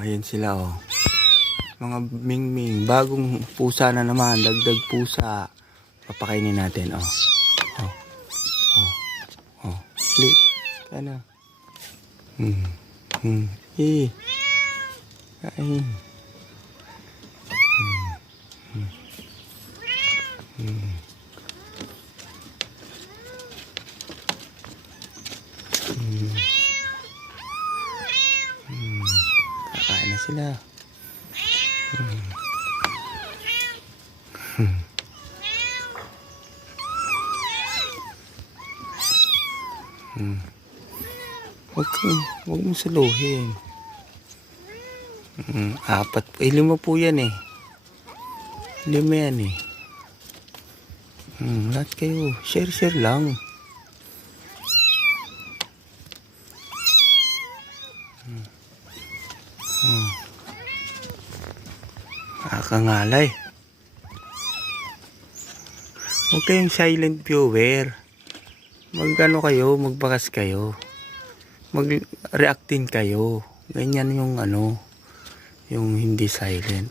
Ayan sila oh. Mga mingming. Bagong pusa na naman. Dagdag pusa. Papakainin natin oh. Oh. Oh. Oh. Sleep. Ano? Eh. Kain. Kakain na sila. Huwag mo saluhin. 4, 5 po yan eh. 5 yan eh. Lahat kayo. Share lang. Kakangalay. Huwag kayong silent viewer. Magano kayo, magbakas kayo. Mag-reactin kayo. Ganyan yung ano, yung hindi silent.